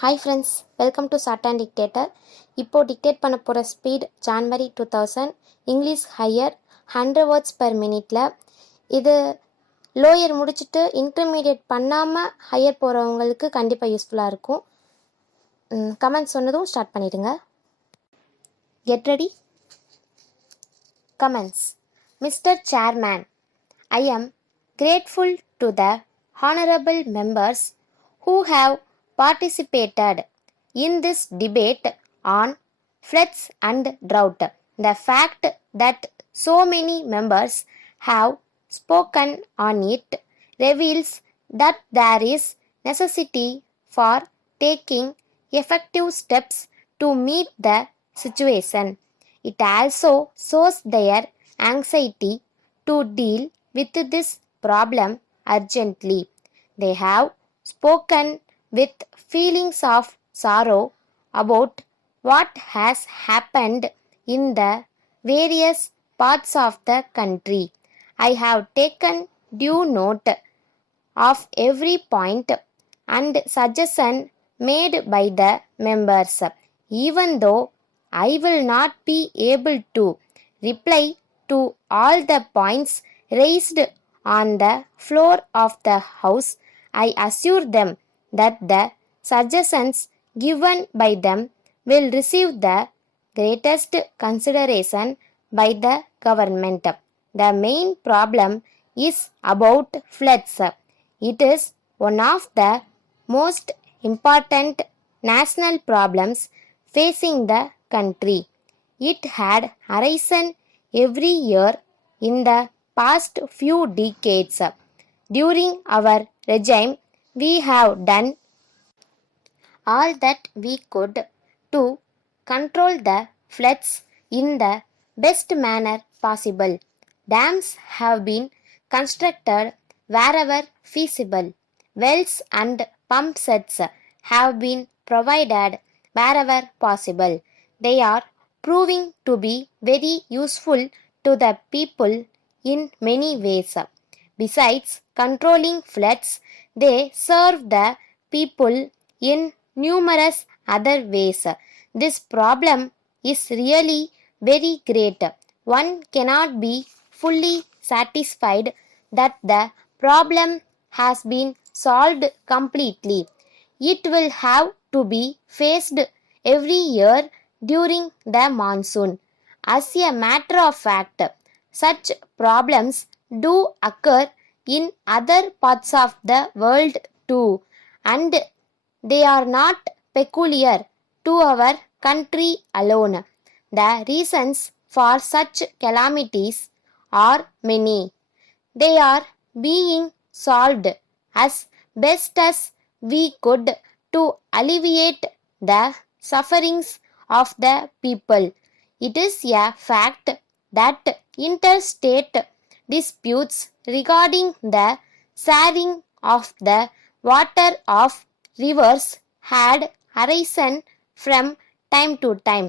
Hi friends, welcome to short and dictator. இப்போது dictate பண்ண போகிற speed January 2000, English higher 100 words per மினிட்ல. இது லோயர் முடிச்சுட்டு இன்டர்மீடியட் பண்ணாமல் ஹையர் போகிறவங்களுக்கு கண்டிப்பாக யூஸ்ஃபுல்லாக இருக்கும். கமெண்ட்ஸ் சொன்னதும் ஸ்டார்ட் பண்ணிடுங்க. Get ready. Comments. Mister chairman, I am grateful to the honorable members who have participated in this debate on floods and drought. The fact that so many members have spoken on it reveals that there is necessity for taking effective steps to meet the situation. It also shows their anxiety to deal with this problem urgently. They have spoken with feelings of sorrow about what has happened in the various parts of the country. I have taken due note of every point and suggestion made by the members. Even though I will not be able to reply to all the points raised on the floor of the House, I assure them that the suggestions given by them will receive the greatest consideration by the government. The main problem is about floods. It is one of the most important national problems facing the country. It had arisen every year in the past few decades. During our regime, we have done all that we could to control the floods in the best manner possible. Dams have been constructed wherever feasible. Wells and pump sets have been provided wherever possible. They are proving to be very useful to the people in many ways. Besides controlling floods, they serve the people in numerous other ways. This problem is really very great. One cannot be fully satisfied that the problem has been solved completely. It will have to be faced every year during the monsoon. As a matter of fact, such problems do occur in other parts of the world too, and they are not peculiar to our country alone. The reasons for such calamities are many. They are being solved as best as we could to alleviate the sufferings of the people. It is a fact that interstate disputes regarding the sharing of the water of rivers had arisen from time to time.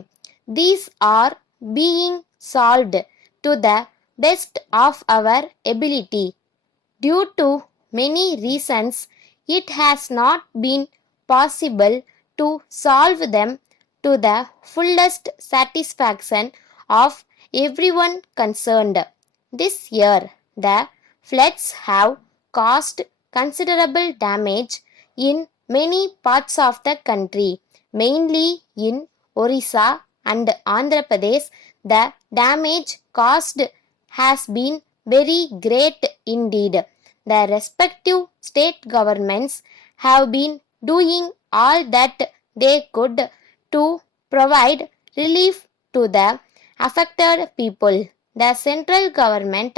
These are being solved to the best of our ability. Due to many reasons, it has not been possible to solve them to the fullest satisfaction of everyone concerned. This year, the floods have caused considerable damage in many parts of the country, mainly in Orissa and Andhra Pradesh. The damage caused has been very great indeed. The respective state governments have been doing all that they could to provide relief to the affected people. The central government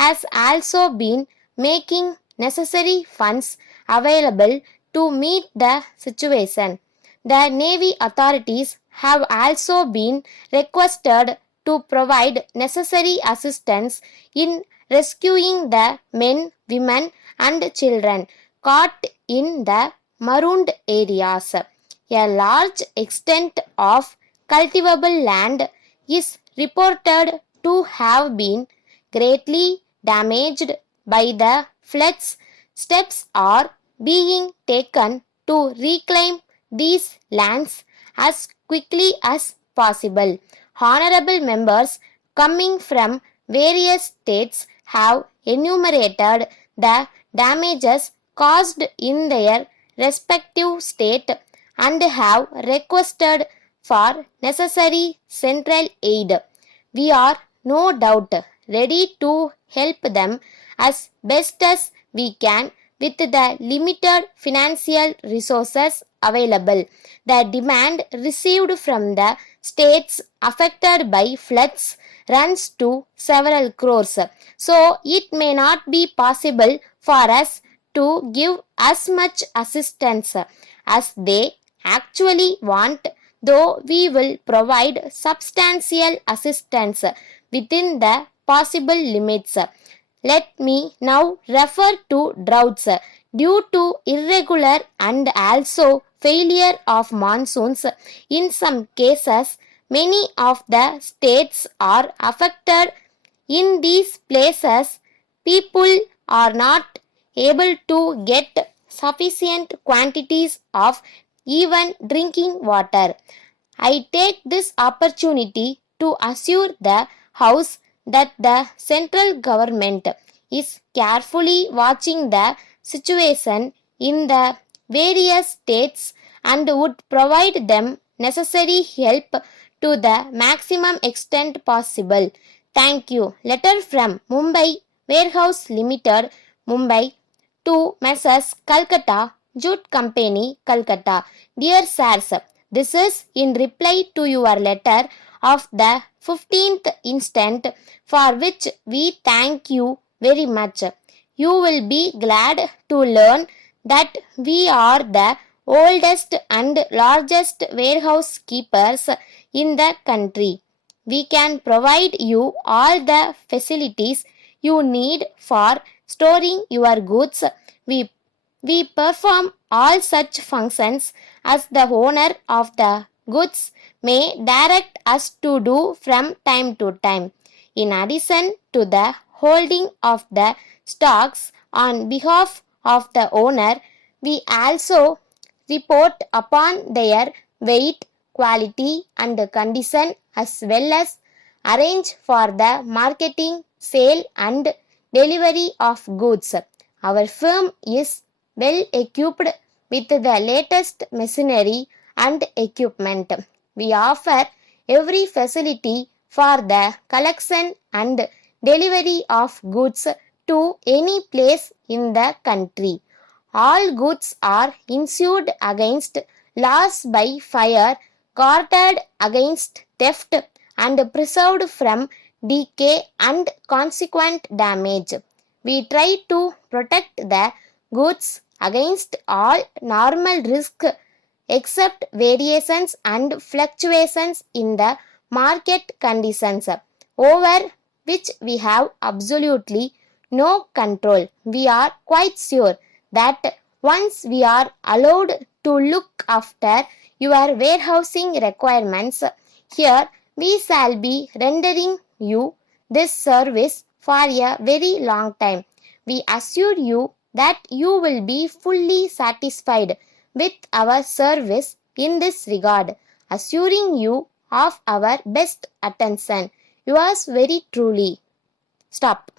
has also been making necessary funds available to meet the situation. The Navy authorities have also been requested to provide necessary assistance in rescuing the men, women, and children caught in the marooned areas. A large extent of cultivable land is reported to have been greatly damaged by the floods. Steps are being taken to reclaim these lands as quickly as possible. Honorable members coming from various states have enumerated the damages caused in their respective state and have requested for necessary central aid. We are no doubt ready to help them as best as we can with the limited financial resources available. The demand received from the states affected by floods runs to several crores. So it may not be possible for us to give as much assistance as they actually want, though we will provide substantial assistance within the possible limits. Let me now refer to droughts. Due to irregular and also failure of monsoons, in some cases, many of the states are affected. In these places, people are not able to get sufficient quantities of even drinking water. I take this opportunity to assure the House that the central government is carefully watching the situation in the various states and would provide them necessary help to the maximum extent possible. Thank you. Letter from Mumbai Warehouse Limited, Mumbai to Messrs. Calcutta Jute Company, Calcutta. Dear Sirs, this is in reply to your letter of the 15th instant, for which we thank you very much. You will be glad to learn that we are the oldest and largest warehouse keepers in the country. We can provide you all the facilities you need for storing your goods. We, we perform all such functions as the owner of the goods may direct us to do from time to time. In addition to the holding of the stocks on behalf of the owner, we also report upon their weight, quality, and condition, as well as arrange for the marketing, sale, and delivery of goods. Our firm is well equipped with the latest machinery and equipment. We offer every facility for the collection and delivery of goods to any place in the country. All goods are insured against loss by fire, guarded against theft, and preserved from decay and consequent damage. We try to protect the goods against all normal risk except variations and fluctuations in the market conditions over which we have absolutely no control. We are quite sure that once we are allowed to look after your warehousing requirements here, we shall be rendering you this service for a very long time. We assure you that you will be fully satisfied with our service in this regard, assuring you of our best attention. Yours very truly. Stop.